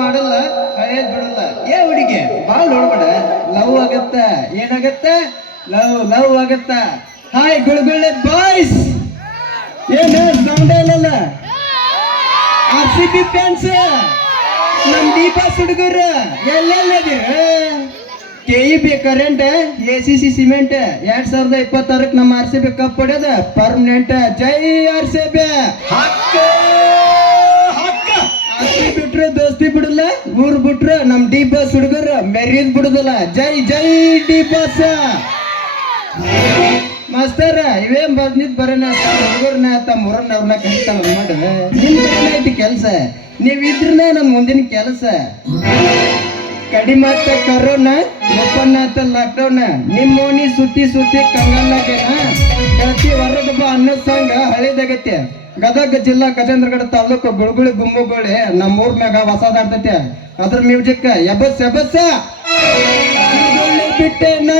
ಮಾಡಲ್ಲ ಹಳೇದ್ ಬಿಡಲ್ಲ. ಏ ಹುಡುಗಿ ಬಾಳ್ ನೋಡ್ಬೇಡ, ಲವ್ ಆಗತ್ತ. ಏನಾಗತ್ತ? ಲವ್ ಆಗತ್ತ. ಹಾಯ್ ಗುಳ್ಗುಳ್ಳೆ ಬಾಯ್ಸ್, ಏನ ಸೌಂಡ್ ಇಲ್ಲಲ್ಲ? RCB ಫ್ಯಾನ್ಸ್, ನಮ್ ದೀಪಾಸ್ ಹುಡುಗರು ಎಲ್ಲೆಲ್ಲದಿರ? KEB ಕರೆಂಟ್, ACC ಸಿಮೆಂಟ್ 2026 ನಮ್ಮ RCB ಕಪ್ ಹೊಡೆದ ಪರ್ಮನೆಂಟ್. ಜೈ RCB. ಬಿಟ್ರೆ ದೋಸ್ತಿ ಬಿಡಲ್ಲ, ಊರ್ ಬಿಟ್ರೆ ನಮ್ ಡಿ ಬಾಸ್ ಹುಡುಗರು ಮೆರೀದ್ ಬಿಡುದಲ್ಲ. ಜೈ ಜೈ ಡಿ ಬಾಸ್. ಮಾಸ್ತರ ಇವೇನ್ ಬಂದಿದ್ ಬರೋಣ ಹುಡುಗರ್ನ ತಮ್ಮ ಊರನ್ನವ್ರನ್ನ ಕರಿತಾರ ಮಾಡು. ನಿಮ್ ಕಡೆ ಐತಿ ಕೆಲ್ಸ, ನೀವ್ ಇದ್ರನ ನಮ್ ಮುಂದಿನ ಕೆಲಸ. ಕಡಿಮಾತ ಕರೋನಾ, ಒಪ್ಪನ್ನಾತ ಲಾಕ್ಡೌನ್. ನಿಮ್ಮ ಓಣಿ ಸುತ್ತಿ ಕಂಗಲ್ಲಾಗೇನ ಗೆಳತಿ ಹೊರಗ ಬಾ ಅನ್ನೋ ಸಾಂಗ್ ಹಳೇದಾಗೈತೆ. ಗದಗ ಜಿಲ್ಲಾ ಗಜೇಂದ್ರಗಡ ತಾಲೂಕು ಗುಳುಗುಳಿ ಗುಂಬುಗುಳಿ ನಮ್ಮೂರ್ ಮ್ಯಾಗ ಹೊಸದಾಡ್ತೈತೆ. ಅದ್ರ ಮ್ಯೂಸಿಕ್ ಎಬಸ್ ಎಬಸ್. ಬಿಟ್ಟೇನ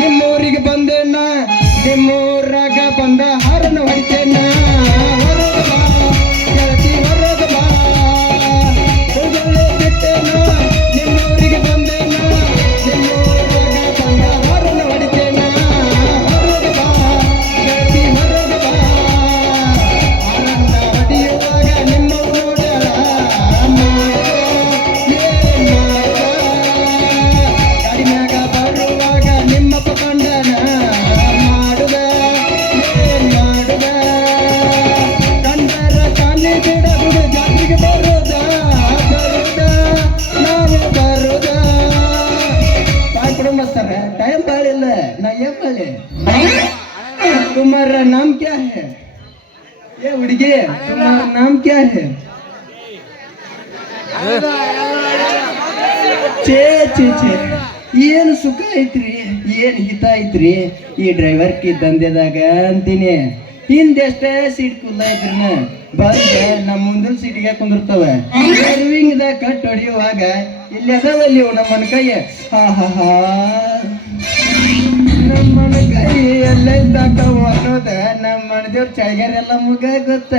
ನಿಮ್ಮೂರಿಗೆ ಬಂದೇನ, ನಿಮ್ಮೂರಾಗ ಬಂದ ಹಾರನ ಹೊಡಿತೇನ. ಗೆಳತಿ ಹೊರಗ ಬಾ, ಬಿಟ್ಟೇನ ನಿಮ್ಮೂರಿಗೆ ಬಂದೇನ, ನಿಮ್ಮೂರಾಗ ಬಂದ ಹಾರನ ಹೊಡಿತೇನ. ಹೊರಗ ಬಾ ಗೆಳತಿ ಹೊರಗ ಬಾ, ಹಾರನ್ನ ಹೊಡಿಯುವಾಗ ನಿಮ್ಮ ನೋಡ್ಯಾಳ ಗಾಡಿ ಮ್ಯಾಗ ಬರುವಾಗ ನಿಮ್ಮ ಪಕೊಂಡನ ಮಾಡುದ ಏನ್ ಮಾಡುದ. ಕಂಡರ ಕಾಲಿ ಬಿಡಗುಡು ಜಾತ್ರೆಗೆ ಬರುದ ನಾವು ಬರುದ. ಟೈಮ್ ಕೊಡು ಮಾಸ್ತರ, ಟೈಮ್ ಬಾಳಿಲ್ಲ, ನಾ ಏನ್ ಬಾಳಿ. तुम्हारा नाम क्या है? ये ಹುಡುಗಿ तुम्हारा नाम क्या है? ಛೇ ಛೇ ಛೇ, ಏನು ಸುಖ ಐತ್ರಿ, ಏನ್ ಹಿತ ಐತ್ರಿ ಈ ಡ್ರೈವರ್ ಕಿ ದಂಧೆದಾಗ ಅಂತೀನಿ. ಹಿಂದೆಷ್ಟೇ ಸೀಟ್ ಕುಲ್ಲ ಇದ್ರನ ಬಂದ ನಮ್ಮ ಮುಂದಿನ ಸೀಟಿಗೆ ಕುಂದಿರ್ತವ. ಡ್ರೈವಿಂಗ್ದಾಗ ಕಟ್ ಹೊಡಿಯುವಾಗ ಇಲ್ಲಿ ಅದಾವಲ್ಲಿ ನಮ್ಮನ ಕೈ. ಹಾ ಹಾ ಹಾ, ನಮ್ಮನ ಕೈ ಎಲ್ಲೈತಾಕವ ಅನ್ನೋದ ನಮ್ಮ ಮನದೇವ್ರ ಚಳಿಗಾರೆಲ್ಲ ಮುಗ ಗೊತ್ತ.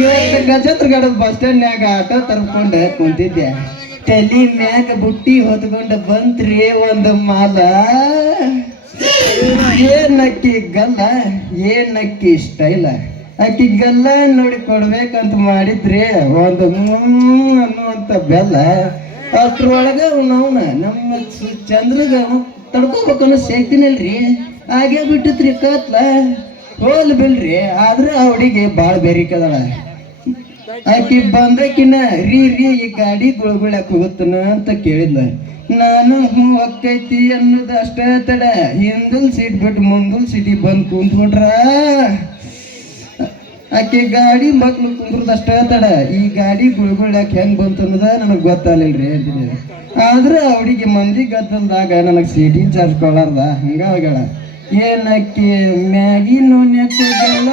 ಇವತ್ತು ಗಜೇಂದ್ರಗಡದ ಬಸ್ ಸ್ಟ್ಯಾಂಡ್ನ್ಯಾಗ ಆಟೋ ತರ್ಕೊಂಡ ಕುಂತಿದ್ದೆ. ತಲಿ ಮ್ಯಾಗ ಬುಟ್ಟಿ ಹೊತ್ಕೊಂಡ ಬಂತ್ರಿ ಒಂದು ಮಾಲ. ಏನಕ್ಕಿ ಗಲ್ಲ, ಏನಕ್ಕಿ ಸ್ಟೈಲ. ಅಕ್ಕಿ ಗಲ್ಲ ನೋಡಿ ಕೊಡ್ಬೇಕಂತ ಮಾಡಿದ್ರಿ ಒಂದು ಅನ್ನುವಂತ ಬೆಲ್ಲ. ಅಷ್ಟ್ರೊಳಗ ಅವನವನ ನಮ್ಮ ಚಂದ್ರಗ ತಡ್ಕೋಬೇಕನ್ನೋ ಶಕ್ತಿನಲ್ರಿ ಹಾಗೆ ಬಿಟ್ಟಿತ್ರಿ ಕತ್ಲ. ಹೋಲ್ ಬಿಲ್ರಿ, ಆದ್ರ ಅವಡಿಗೆ ಬಾಳ್ ಬೇರಿಕದಳ. ಆಕಿ ಬಂದಕಿನ ರೀ ಈ ಗಾಡಿ ಗುಳ್ಗುಳ್ಯಾಕ ಹೋಗುತ್ತನ ಅಂತ ಕೇಳಿದ್ಲ. ನಾನು ಹ್ಞೂ ಒಕ್ಕೈತಿ ಅನ್ನೋದು ಅಷ್ಟೇ ತಡ. ಹಿಂದಲ್ ಸೀಟ್ ಬಿಟ್ಟು ಮುಂದಲ್ ಸೀಟಿಗೆ ಬಂದು ಕುಂತ್ಬಿಟ್ರ ಆಕೆ ಗಾಡಿ ಮಕ್ಳು ಕುಂದ್ರದಷ್ಟೇ ತಡ. ಈ ಗಾಡಿ ಗುಳ್ಗುಳ್ಯಾಕ ಹೆಂಗ್ ಬಂತು ಅನ್ನೋದ ನನಗೆ ಗೊತ್ತಾಗಲಿಲ್ರಿ ಅಂತೀನಿ. ಆದ್ರೆ ಅವಡಿಗೆ ಮಂದಿ ಗದ್ದಲ್ದಾಗ ನನಗೆ ಸೀಟಿನ ಚಾರ್ಜ್ ಕೊಡಾರ್ದ ಹಂಗಾಗ್ಯಾಳ. ಏನಕ್ಕಿ ಮ್ಯಾಗಿನ ನೋನ್ಯಾಕ ಹೋಗ್ಯಾಳ,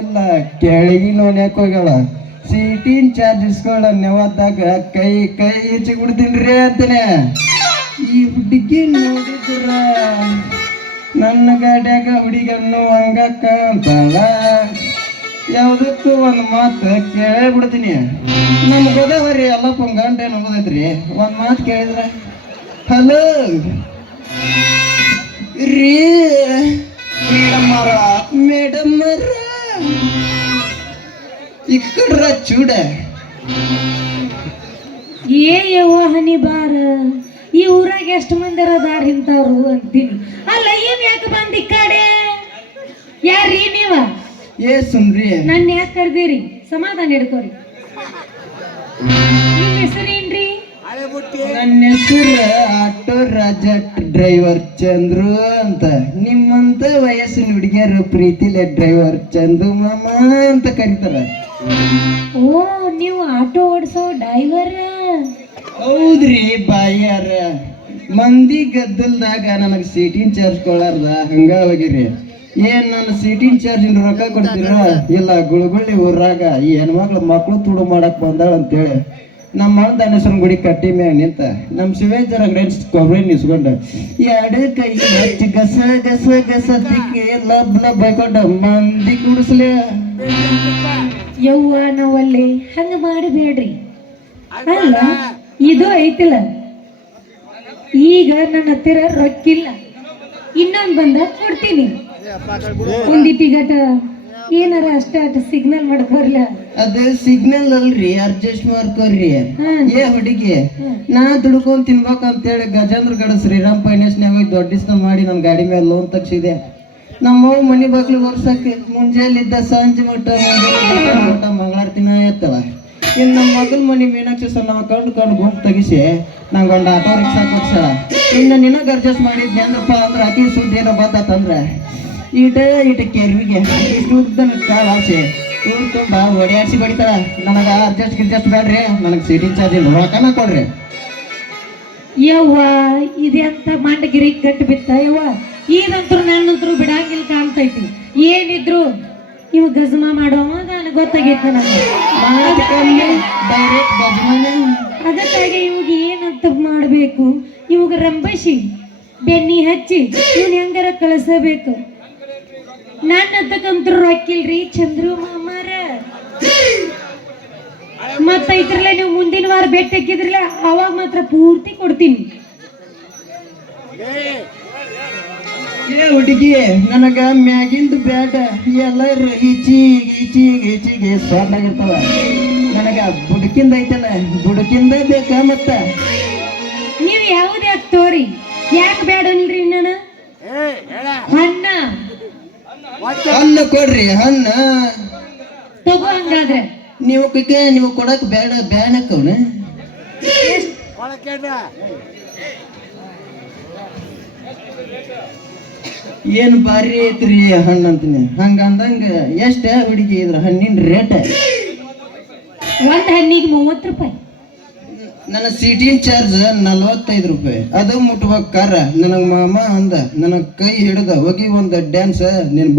ಇಲ್ಲ ಕೆಳಗಿನ ನೋನ್ಯಾಕ ಹೋಗ್ಯಾಳ. ಸೀಟಿನ ಚಾರ್ಜ್ ಇಸ್ಕೊಳ್ಳ ನೆವದಾಗ ಕೈ ಹೆಚ್ಚಿಗೆ ಬಿಡ್ತೀನ್ರಿ ಅಂತಾನೆ. ಈ ಹುಡುಗಿ ನೋಡಿದ್ರ ನನ್ನ ಗಾಡ್ಯಾಗ ಹುಡುಗನ್ನು ಹಂಗ ಕಾಂತಾಳ. ಯಾವ್ದಕ್ಕೂ ಒಂದು ಮಾತು ಕೇಳೇ ಬಿಡ್ತೀನಿ. ನಮ್ಮ ಗೋದಾವರಿ ಎಲ್ಲ ಗಂಟೆ ಏನು ಅನ್ನೋದೈತ್ರಿ, ಒಂದು ಮಾತು ಕೇಳಿದ್ರೆ ಹಲೋ ರೀ ಮೇಡಮ್ ಈ ಕಡ್ರ ಚೂಡ ಏ ಯವ್ವ ಹನಿ ಬಾರ, ಈ ಊರಾಗ ಎಷ್ಟು ಮಂದಿ ಅದಾರ ಇಂಥವ್ರು ಅಂತೀನಿ. ಅಲ್ಲ ಏನ್ ಯಾಕೆ ಬಂದ ಈ ಕಡೆ? ಯಾರೀ ನೀವ? ಏ ಸುಮ್ರಿ, ನನ್ನ ಯಾಕೆ ಕರ್ದಿರಿ? ಸಮಾಧಾನ ಹಿಡ್ಕೋರಿ. ನಿಮ್ಮ ಹೆಸರೇನ್ರಿ? ನನ್ನ ಹೆಸರು ಆಟೋ ರಾಜ ಡ್ರೈವರ್ ಚಂದ್ರು ಅಂತ. ನಿಮ್ಮಂತ ವಯಸ್ಸಿನ ಹುಡುಗಿಯರು ಪ್ರೀತಿಲೆ ಡ್ರೈವರ್ ಚಂದು ಮಾಮ ಅಂತ ಕರೀತಾರ. ಓ, ನೀವು ಆಟೋ ಓಡಿಸೋ ಡ್ರೈವರ್? ಹೌದ್ರಿ ಬಾಯ್ಯಾರ. ಮಂದಿ ಗದ್ದಲ್ದಾಗ ನನಗೆ ಸೀಟಿನ ಚಾರ್ಜ್ ಕೊಡಾರ್ದ ಹಂಗಾಗಿರಿ. ಏನ್ ನನ್ನ ಸೀಟಿನ ಚಾರ್ಜ್ ರೊಕ್ಕ ಕೊಡ್ತೀರ? ಇಲ್ಲ, ಗುಳುಗುಳ್ಳಿ ಊರಾಗ ಈ ಹೆಣ್ಮಕ್ಳು ಮಕ್ಳು ತುಡು ಮಾಡಕ್ ಬಂದಾಳ ಅಂತೇಳಿ ನಮ್ಮ ದಾನೇಶ್ವರನ ಗುಡಿ ಕಟ್ಟಿ ಮ್ಯಾಗ ನಿಂತ ನಮ್ಮ ಶಿವೇಶ್ವರ ಅಂಗಡಿ ಕೊಬ್ಬರಿ ನಿಸ್ಕೊಂಡ ಎರಡು ಕೈ ಹಚ್ಚಿ ಗಸ ಗಸ ಗಸ ತಿಕ್ಕಿ ಲಬ್ ಲಬ್ ಬೈಕೊಂಡ ಮಂದಿ ಕುಡಿಸ್ಲಿ. ಯವ್ವ ನಾವಲ್ಲಿ ಹಂಗ ಮಾಡಬೇಡ್ರಿ. ಅಲ್ಲ ಇದು ಐತಿಲ್ಲ, ಈಗ ನನ್ನ ಹತ್ತಿರ ರೊಕ್ಕಿಲ್ಲ, ಇನ್ನೊಂದು ಬಂದ ಕೊಡ್ತೀನಿ. ಒಂದಿಟ್ಟಿಗಟ ಏನಾರ ಅಷ್ಟ ಸಿಗ್ನಲ್ ಮಾಡ್ಕೋರ್ಲ. ಅದ ಸಿಗ್ನಲ್ ಅಲ್ರಿ, ಅಡ್ಜಸ್ಟ್ ಮಾಡ್ಕೊರ್ರಿ. ಏ ಹುಡುಗಿ, ನಾ ದುಡ್ಕೊಂಡ್ ತಿನ್ಬೇಕಂತೇಳಿ ಗಜೇಂದ್ರ ಗಡ ಶ್ರೀರಾಮ್ ಫೈನಾನ್ಸ್ನಾಗ ಹೋಗಿ ದೊಡ್ಡಿಸ್ತ ಮಾಡಿ ನನ್ನ ಗಾಡಿ ಮೇಲೆ ಲೋನ್ ತಗ್ಸಿದೆ. ನಮ್ಮವ್ ಮನಿ ಬಾಗ್ಲು ವರ್ಷಕ್ಕೆ ಮುಂಜಾಲಿದ್ದ ಸಂಜೆ ಮಟ್ಟ ಮಂಗಳಾರತಿನ ಎತ್ತವ. ಇನ್ನು ನಮ್ಮ ಮಗನ ಮನಿ ಮೀನಾಕ್ಷಿ ಸರ್ ನಮ್ಮ ಕಂಡು ಗುಂಪು ತೆಗಿಸಿ ನಂಗೆ ಒಂದು ಆಟೋ ರಿಕ್ಷಾ ಕೊಡ್ಸಾಳ. ಇನ್ನು ನಿನಗೆ ಅಡ್ಜಸ್ಟ್ ಮಾಡಿದ್ನಿ ಅಂದ್ರಪ್ಪ ಅಂದ್ರೆ ಅತಿ ಸುದ್ದಿ ಏನೋ ಬಂತಂದ್ರೆ ಇಟ ಕೆರ್ವಿಗೆ ಇಷ್ಟು ಉದ್ದನ ಕಾಳು ಆಸೆ ಊರು ತುಂಬ ಒಡೆಯಾಡ್ಸಿ ಬಡಿತಾಳ. ನನಗೆ ಅಡ್ಜಸ್ಟ್ ಬೇಡ್ರಿ, ನನಗೆ ಸೀಟಿಂಗ್ ಚಾರ್ಜ್ ಇಲ್ಲ, ರೊಕ್ಕನ ಕೊಡ್ರಿ. ಯವ್ವ ಇದೆಂತ ಮಂಡಗಿರಿ ಗಟ್ಟಿ ಬಿತ್ತ ಯವ್ವ. ಈಗಂತೂ ನನ್ನಂತರೂ ಬಿಡಂಗಿಲ್ಲ ಕಾಣ್ತೈತಿ. ಏನಿದ್ರು ಇವ್ ಗಜಮಾ ಮಾಡೋವ ನನಗೆ ಗೊತ್ತಾಗೈತೆ. ಡೈರೆಕ್ಟ್ ಗಜಮಾನೆ. ಅದಕ್ಕಾಗಿ ಇವಾಗ ಏನಂತ ಮಾಡಬೇಕು, ಇವಾಗ ರಂಬಸಿ ಬೆನ್ನಿ ಹಚ್ಚಿ ಇವ್ನ ಹೆಂಗಾರ ಕಳಿಸಬೇಕು. ನನ್ನ ಹತ್ತಕ್ಕಂತೂ ರೊಕ್ಕಿಲ್ರಿ ಚಂದ್ರು ಮಾಮಾರ. ಮತ್ತ ಇದ್ರಲ್ಲ ನೀವು ಮುಂದಿನ ವಾರ ಭೇಟಿ ಹಾಕಿದ್ರಲ್ಲ ಅವಾಗ ಮಾತ್ರ ಪೂರ್ತಿ ಕೊಡ್ತೀನಿ. ಏ ಹುಡುಗಿ, ನನಗ ಮ್ಯಾಗಿಂದು ಬ್ಯಾಡ, ಎಲ್ಲ ಈಚಿಗೆ ಸ್ವಾದಾಗಿರ್ತಾವ. ನನಗ ಬುಡಕಿಂದ ಐತಲ್ಲ, ಬುಡಕಿಂದ ಬೇಕ. ಮತ್ತ ನೀವು ಯಾವುದೇ ಆಗ್ತೋರಿ, ಯಾಕೆ ಬೇಡ ಅನ್ರಿ ನಾನು ಹಣ್ಣ ಹಣ್ಣ ಕೊಡ್ರಿ. ಹಣ್ಣ ತಗೋ ಹಂಗಾದ್ರೆ. ನೀವು ಕೊಡಕ್ ಬ್ಯಾನಕ್ಕವನ ಏನ್ ಬಾರಿ ಐತ್ರಿ ಹಣ್ಣು ಅಂತೀನಿ. ಹಂಗ ಅಂದಂಗ ಎಷ್ಟ ಹುಡುಗಿ ಇದ್ರ ಹಣ್ಣಿನ ರೇಟ್? ಒಂದ್ ಹಣ್ಣಿಗೆ 30 ರೂಪಾಯಿ. ನನ್ನ ಸೀಟಿಂಗ್ ಚಾರ್ಜ್ 45 ರೂಪಾಯಿ. ಅದು ಮುಟ್ಬೇಕಾರ ನನಗ್ ಮಾಮ ಅಂದ, ನನಗ್ ಕೈ ಹಿಡ್ದ ಹೋಗಿ ಒಂದು ಡ್ಯಾನ್ಸ್ ನೀನ್